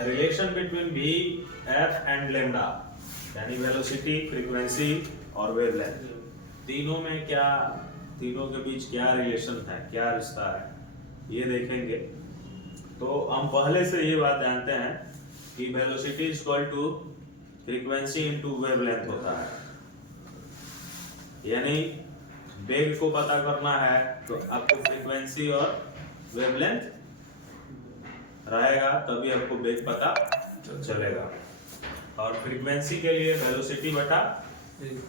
Relation between V F and lambda, यानी velocity, frequency और wavelength, तीनों के बीच क्या रिलेशन है, क्या रिश्ता है, ये देखेंगे। तो हम पहले से ये बात जानते हैं कि velocity is equal to frequency into wavelength होता है। यानी वेग को पता करना है तो आपको फ्रीक्वेंसी और वेवलेंथ रहेगा, तभी आपको वेग पता चलेगा। और फ्रीक्वेंसी के लिए वेलोसिटी बटा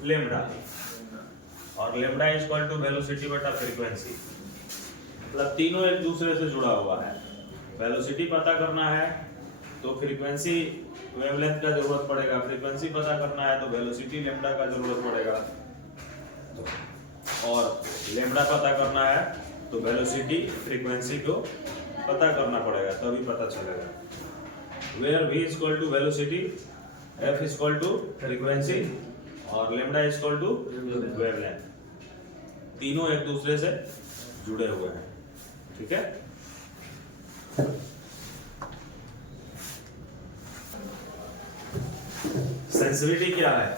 लेमडा, और lambda is equal to velocity बटा फ्रीक्वेंसी। मतलब तीनों एक दूसरे से जुड़ा हुआ है। वेलोसिटी पता करना है तो फ्रीक्वेंसी वेवलेंथ का जरूरत पड़ेगा, फ्रीक्वेंसी पता करना है तो वेलोसिटी लेमडा का जरूरत पड़ेगा, और लेमडा पता करना है तो वेलोसिटी फ्रीक्वेंसी को पता करना पड़ेगा, तभी पता चलेगा। Where v is equal to velocity, f is equal to frequency और lambda is equal to wavelength. तीनों एक दूसरे से जुड़े हुए हैं, ठीक है। सेंसिटिविटी क्या है?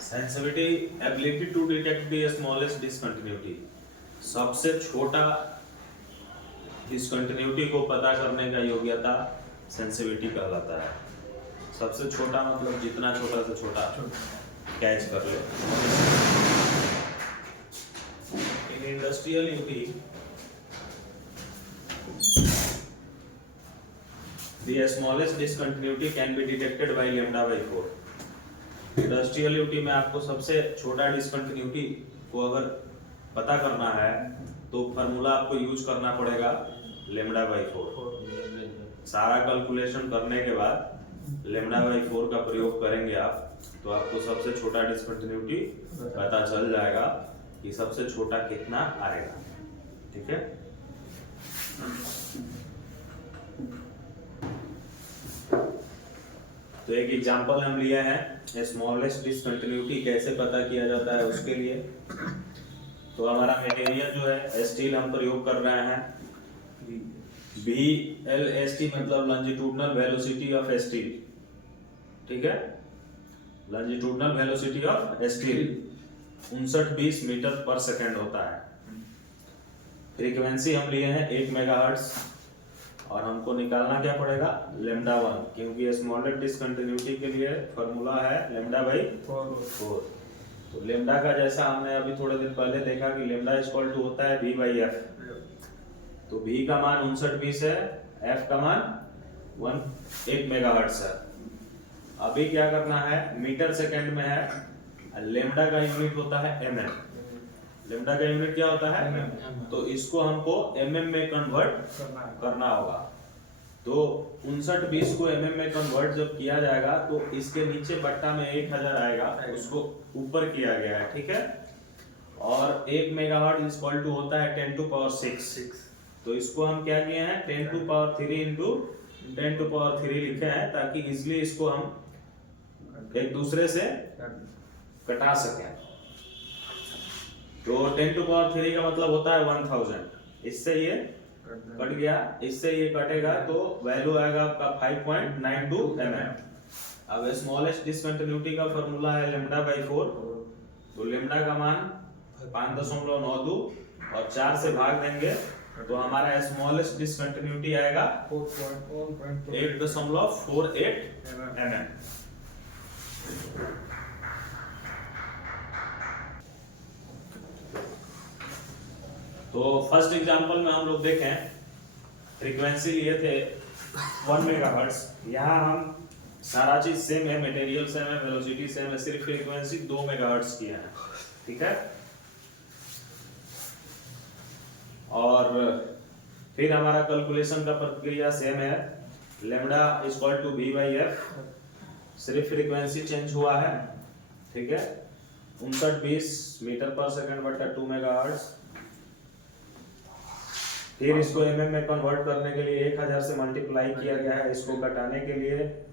Sensitivity ability to detect the smallest discontinuity, सबसे छोटा डिसकंटिन्यूटी को पता करने का योग्यता सेंसिटिविटी कहलाता है। सबसे छोटा मतलब जितना छोटा से छोटा कैच कर ले। In industrial UT the smallest discontinuity can be detected by lambda by 4। Industrial UT में आपको सबसे छोटा डिसकंटिन्यूटी को अगर पता करना है तो फार्मूला आपको यूज करना पड़ेगा लेमडा बाई 4। सारा कैलकुलेशन करने के बाद लेमडा बाई 4 का प्रयोग करेंगे आप, तो आपको सबसे छोटा डिसकंटिन्यूटी पता चल जाएगा कि सबसे छोटा कितना आएगा, ठीक है। तो एक एग्जांपल हम लिए हैं स्मॉलेस्ट डिसकंटिन्यूटी कैसे पता किया जाता है उसके लिए। तो हमारा मटेरियल जो है स्टील हम प्रयोग कर रहे हैं, VLST मतलब लॉन्जिट्यूडनल वेलोसिटी ऑफ स्टील, ठीक है। Longitudinal velocity of steel 5920 metre पर सेकेंड होता है। फ्रीक्वेंसी हम लिए हैं 1 मेगाहर्ट्ज, और हमको निकालना क्या पड़ेगा लेमडा 1, क्योंकि स्मॉलेस्ट डिसकंटिन्यूटी के लिए फॉर्मूला है लेमडा बाई 4। तो लेमडा का जैसा हमने अभी थोड़े दिन पहले देखा कि लेमडा इक्वल टू होता है v बाई एफ। तो v का मान 5920 है, f का मान 1 मेगाहर्ट्ज है। अभी क्या करना है, मीटर सेकंड में है, लेमडा का यूनिट होता है mm। लेमडा का यूनिट क्या होता है, तो इसको हमको mm में कन्वर्ट करना होगा। तो 5920 को mm में कन्वर्ट जब किया जाएगा तो इसके नीचे बट्टा में 1000 आएगा, उसको ऊपर किया गया है, ठीक है। और 1 मेगाहर्ट्ज इज इक्वल टू होता है 10 टू पावर 6। तो इसको हम क्या किए हैं 10 to power 3 into 10 to power 3 लिखे हैं, ताकि इसलिए इसको हम एक दूसरे से कटा सकें। तो 10 टू पावर 3 का मतलब होता है 1000। इससे ये कट गया, इससे ये कटेगा तो वैल्यू आएगा आपका 5.92 mm। अब स्मॉलेस्ट डिसकंटिन्यूटी का फार्मूला है लेमडा बाई 4। तो लेमडा का मान 5.92 और 4 से भाग देंगे तो हमारा स्मॉलेस्ट डिसकंटिन्यूटी आएगा 8.48 mm। तो फर्स्ट एग्जांपल में हम लोग देखें, फ्रीक्वेंसी लिए थे 1 मेगाहर्ट्ज। यहाँ हम सारा चीज सेम है, मटेरियल सेम है, वेलोसिटी सेम है, सिर्फ फ्रीक्वेंसी 2 मेगाहर्ट्ज किया है, ठीक है। और फिर हमारा कैलकुलेशन का प्रक्रिया सेम है, lambda is equal to v by F, सिर्फ फ्रीक्वेंसी चेंज हुआ है, ठीक है। 5920 मीटर पर सेकंड बटा 2 मेगाहर्ट्ज। फिर इसको mm में कन्वर्ट करने के लिए 1000 से मल्टीप्लाई किया गया है, इसको घटाने के लिए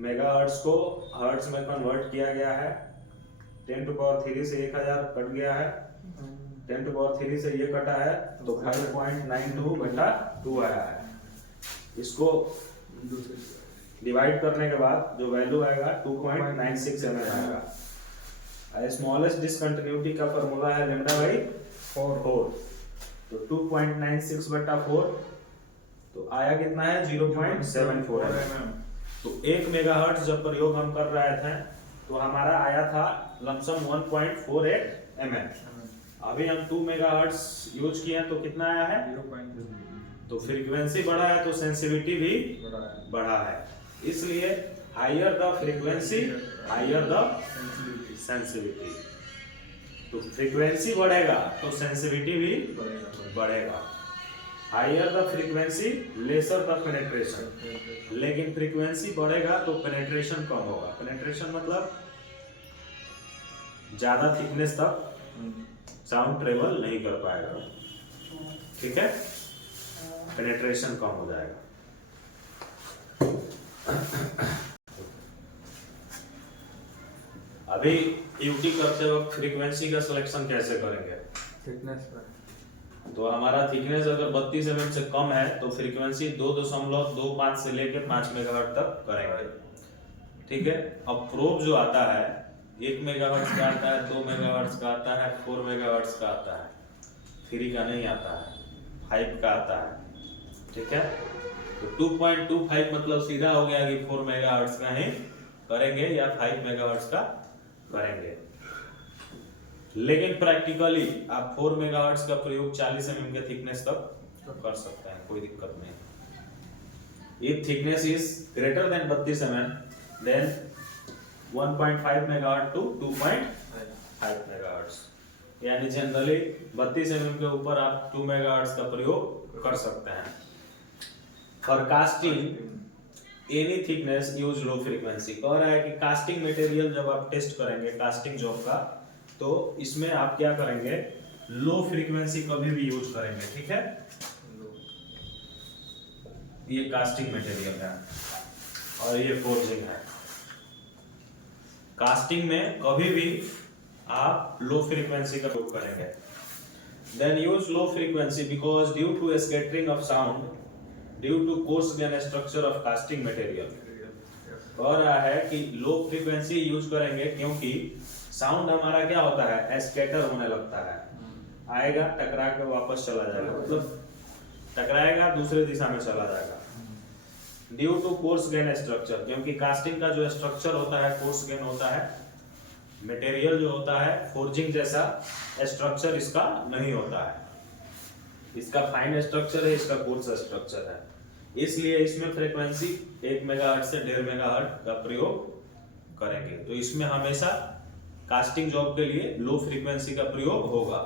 मेगाहर्ट्ज को हर्ट्ज में कन्वर्ट किया गया है। 10 टू पावर 3 से 1000 कट गया है, 10 टू पावर 3 से ये कटा है तो 5.92 बटा 2 आया है। इसको डिवाइड करने के बाद जो वैल्यू आएगा 2.96 mm आएगा। स्मॉलेस्ट डिसकंटिन्यूटी का फॉर्मूला है लैम्डा बाई 4, तो 2.96 बटा 4 तो आया कितना है 0.74 mm। तो 1 मेगाहर्ट्ज जब प्रयोग हम कर रहे थे तो हमारा आया था लमसम 1.48 mm। अभी हम 2 मेगाहर्ट्ज यूज किए हैं तो कितना आया है 0.2। तो फ्रीक्वेंसी बढ़ा है तो सेंसिटिविटी भी बढ़ा है, इसलिए higher the frequency higher the sensitivity. तो फ्रीक्वेंसी बढ़ेगा तो सेंसिटिविटी भी बढ़ेगा। Higher the frequency lesser the penetration, लेकिन फ्रीक्वेंसी बढ़ेगा तो पेनिट्रेशन कम होगा। पेनिट्रेशन मतलब ज्यादा थिकनेस तक साउंड ट्रेवल नहीं कर पाएगा, ठीक है, पेनिट्रेशन कम हो जाएगा। अभी यूटी करते वक्त फ्रीक्वेंसी का सिलेक्शन कैसे करेंगे? थिकनेस पर। तो हमारा थिकनेस अगर 32 mm से कम है तो फ्रीक्वेंसी 2.25 से लेकर 5 मेगाहर्ट्ज तक करेंगे, ठीक है। अब प्रोब जो आता है 1 मेगाहर्ट्ज का आता है, 2 मेगाहर्ट्ज का आता है, 4 मेगाहर्ट्ज का आता है, 3 का नहीं आता है, 5 का आता है, ठीक है। तो 2.25 मतलब सीधा हो गया कि 4 मेगाहर्ट्ज का ही करेंगे या 5 मेगाहर्ट्ज का करेंगे। लेकिन प्रैक्टिकली आप 4 मेगाहर्ट्ज का प्रयोग 40 mm के थिकनेस तक कर सकते हैं, कोई दिक्कत नहीं। If thickness is greater than 32 mm, then 1.5 megahertz to 2.5 megahertz, यानी जनरली 32 mm के ऊपर आप 2 मेगाहर्ट्ज का प्रयोग कर सकते हैं। For casting any thickness use low frequency। कह रहा है कि कास्टिंग मटेरियल जब आप टेस्ट करेंगे कास्टिंग जॉब का तो इसमें आप क्या करेंगे, लो फ्रीक्वेंसी कभी भी यूज करेंगे, ठीक है। ये कास्टिंग मटेरियल है और ये फोर्जिंग है। कास्टिंग में कभी भी आप लो फ्रीक्वेंसी का उपयोग करेंगे। Then use low frequency because due to scattering of sound due to coarse grain structure of casting material. कह रहा है कि लो फ्रीक्वेंसी यूज करेंगे क्योंकि साउंड हमारा क्या होता है, स्कैटर होने लगता है, आएगा टकरा के वापस चला जाएगा, मतलब टकराएगा दूसरे दिशा में चला जाएगा। Due to coarse grain structure, क्योंकि कास्टिंग का जो स्ट्रक्चर होता है कोर्स ग्रेन होता है, मटेरियल जो होता है फोर्जिंग जैसा स्ट्रक्चर इसका नहीं होता है, इसका फाइन स्ट्रक्चर है, इसका कोर्स स्ट्रक्चर है, इसलिए इसमें फ्रीक्वेंसी 1 मेगाहर्ट्ज से 1.5 मेगाहर्ट्ज का प्रयोग करेंगे। तो इसमें हमेशा कास्टिंग जॉब के लिए लो फ्रीक्वेंसी का प्रयोग होगा,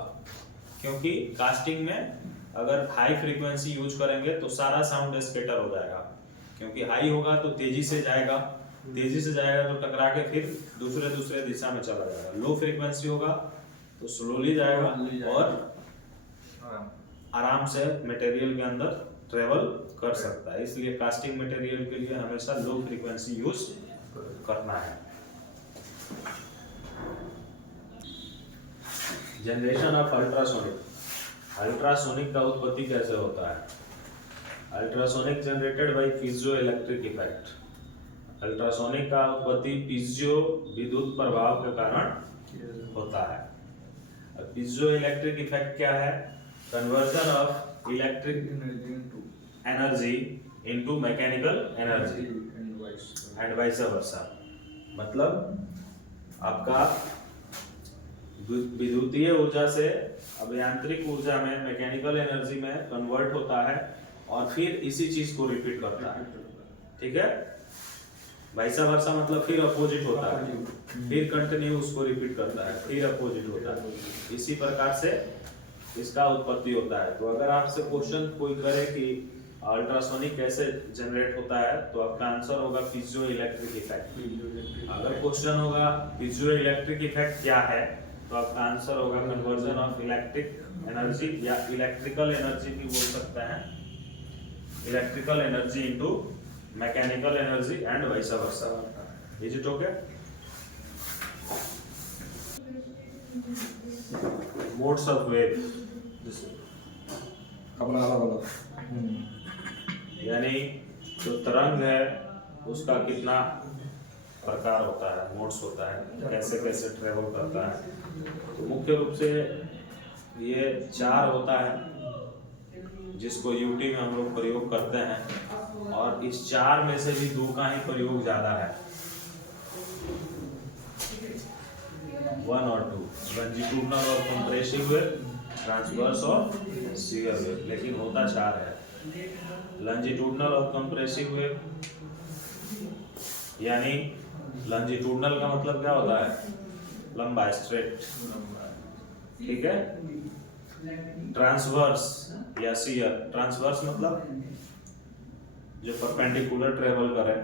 क्योंकि कास्टिंग में अगर हाई फ्रीक्वेंसी यूज करेंगे तो सारा साउंड स्कैटर हो जाएगा, क्योंकि हाई होगा तो तेजी से जाएगा तो टकरा के फिर दूसरे दिशा में चला जाएगा। लो फ्रीक्वेंसी होगा तो स्लोली जाएगा और आराम से मटेरियल के अंदर ट्रेवल कर सकता है, इसलिए कास्टिंग मटेरियल के लिए हमेशा लो फ्रीक्वेंसी यूज करना है। जनरेशन ऑफ अल्ट्रासोनिक, अल्ट्रासोनिक का उत्पत्ति कैसे होता है? Ultrasonic generated by piezo electric effect. Ultrasonic का उत्पत्ति पीजो विद्युत प्रभाव के कारण होता है। पीजो इलेक्ट्रिक इफेक्ट क्या है? Conversion of electric energy into mechanical energy and vice versa. मतलब आपका विद्युतीय ऊर्जा से अभियांत्रिक ऊर्जा में मैकेनिकल एनर्जी में कन्वर्ट होता है और फिर इसी चीज को रिपीट करता है, ठीक है। वाइस वर्सा मतलब फिर अपोजिट होता है, फिर कंटिन्यू उसको रिपीट करता है, फिर अपोजिट होता है, इसी प्रकार से इसका उत्पत्ति होता है। तो अगर आपसे क्वेश्चन कोई करे कि अल्ट्रासोनिक कैसे जनरेट होता है तो आपका आंसर होगा पीजो इलेक्ट्रिक इफेक्ट। अगर क्वेश्चन होगा पीजो इलेक्ट्रिक इफेक्ट क्या है तो आपका आंसर होगा कन्वर्जन ऑफ इलेक्ट्रिक एनर्जी, या इलेक्ट्रिकल एनर्जी भी बोल सकते हैं, electrical energy into mechanical energy and vice versa. Is it okay? Modes of wave, यानी जो तरंग है उसका कितना प्रकार होता है, मोड्स होता है, कैसे कैसे ट्रेवल करता है। तो मुख्य रूप से ये 4 होता है जिसको यूटी में हम लोग प्रयोग करते हैं, और इस 4 में से भी 2 का ही प्रयोग ज़्यादा है, 1 और 2, लॉन्जिट्यूडनल और कंप्रेसिव वेव, ट्रांसवर्स और शियर वेव, लेकिन होता 4 है। लॉन्जिट्यूडनल और कंप्रेसिव वेव, यानी लॉन्जिट्यूडनल का मतलब क्या होता है, लंबा, स्ट्रेट, ठीक है। ट्रांसवर्स या शियर, ट्रांसवर्स मतलब जो परपेंडिकुलर ट्रेवल करे।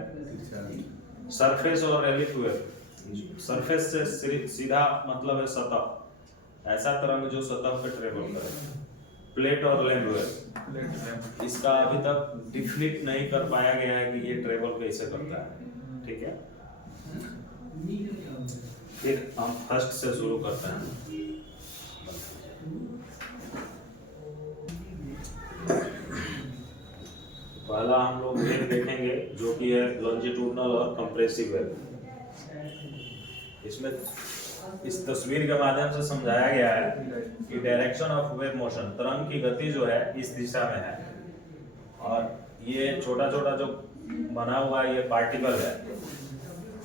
सरफेस और रिलीफ वेव, सरफेस से सीधा मतलब है सतह, ऐसा तरंग जो सतह पे ट्रेवल करे। प्लेट और लैंड वेव, इसका अभी तक डिफिनिट नहीं कर पाया गया है कि ये ट्रेवल कैसे करता है, ठीक है। फिर हम फर्स्ट से शुरू करते हैं। पहला हम लोग वेव देखेंगे जो कि है लॉन्जिट्यूडनल और कंप्रेसिव वेव। इसमें इस तस्वीर के माध्यम से समझाया गया है कि डायरेक्शन ऑफ वेव मोशन, तरंग की गति जो है इस दिशा में है, और ये छोटा छोटा जो बना हुआ ये पार्टिकल है,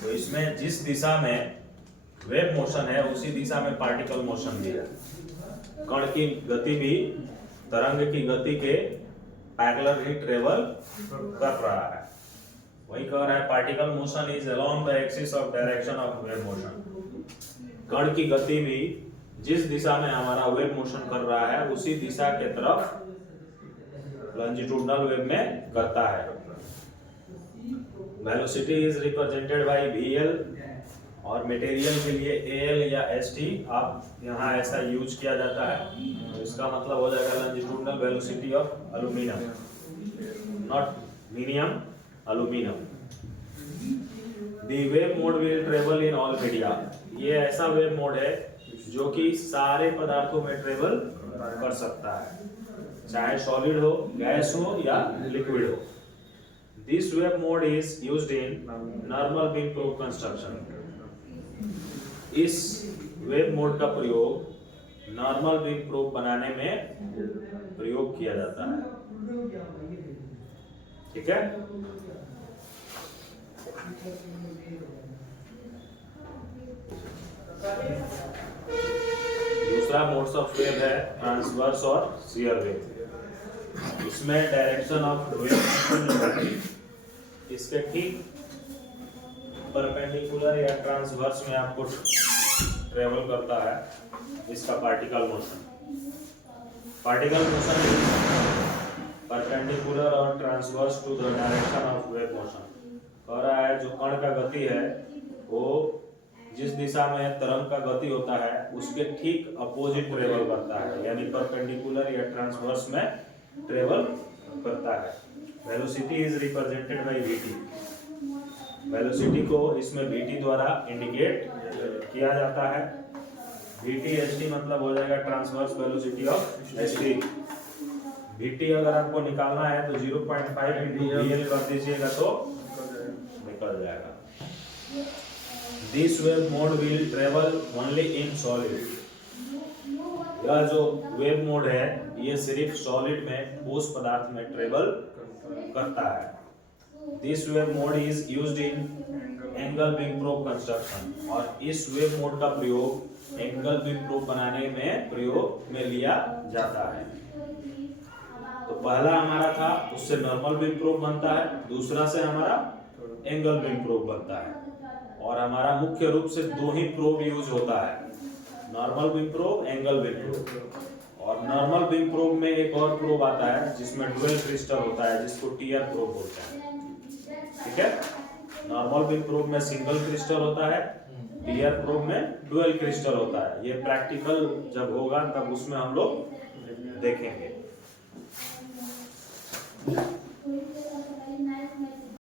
तो इसमें जिस दिशा में वेव मोशन है उसी दिशा में पार्टिकल मोशन भी है। कण की गति भी तरंग की गति के पैरेलल ही ट्रेवल कर रहा है। वही कह रहा है particle motion is along the axis of direction of wave motion. कण की गति भी जिस दिशा में हमारा वेव मोशन कर रहा है उसी दिशा के तरफ लॉन्जिट्यूडनल वेव में करता है। Velocity is represented by VL, और मटेरियल के लिए AL या ST आप यहाँ ऐसा यूज किया जाता है, तो इसका मतलब हो जाएगा longitudinal velocity of aluminium, not medium, aluminium. The wave mode will travel in all media, ये ऐसा वेव मोड है जो कि सारे पदार्थों में ट्रेवल कर सकता है, चाहे सॉलिड हो, गैस हो या लिक्विड हो। This wave mode is used in normal beam proof construction. इस वेव मोड का प्रयोग नॉर्मल बीम प्रूफ बनाने में प्रयोग किया जाता है, ठीक है। दूसरा मोड्स ऑफ वेव है ट्रांसवर्स और शियर वेव। इसमें डायरेक्शन ऑफ वेव इसके ठीक परपेंडिकुलर या ट्रांसवर्स में आपको ट्रेवल करता है इसका particle motion. Particle motion perpendicular और transverse to the direction of wave motion. कह रहा है जो कण का गति है वो जिस दिशा में तरंग का गति होता है उसके ठीक अपोजिट ट्रेवल करता है, यानी परपेंडिकुलर या ट्रांसवर्स में ट्रेवल करता है। Velocity is represented by VT। Velocity को इसमें VT द्वारा इंडिकेट किया जाता है। VT ST मतलब हो जाएगा transverse velocity of ST। VT अगर आपको निकालना है तो 0.5 into VL कर दीजिएगा तो निकल जाएगा। This wave mode will travel only in solid। यह जो वेव मोड है ये सिर्फ सॉलिड में, ठोस पदार्थ में ट्रेवल करता है। This wave mode is used in angle beam probe construction, और इस वेव मोड का प्रयोग एंगल बीम प्रोब बनाने में प्रयोग में लिया जाता है। तो पहला हमारा था उससे नॉर्मल बीम प्रोब बनता है, दूसरा से हमारा एंगल बीम प्रोब बनता है, और हमारा मुख्य रूप से 2 ही प्रोब यूज होता है, normal beam probe, angle beam probe. और नॉर्मल बीम प्रोब में एक और प्रोब आता है जिसमें डुअल क्रिस्टल होता है जिसको टीयर प्रोब बोलते हैं, ठीक है। नॉर्मल बीम प्रोब में सिंगल क्रिस्टल होता है, टीयर प्रोब में डुअल क्रिस्टल होता है। ये प्रैक्टिकल जब होगा तब उसमें हम लोग देखेंगे।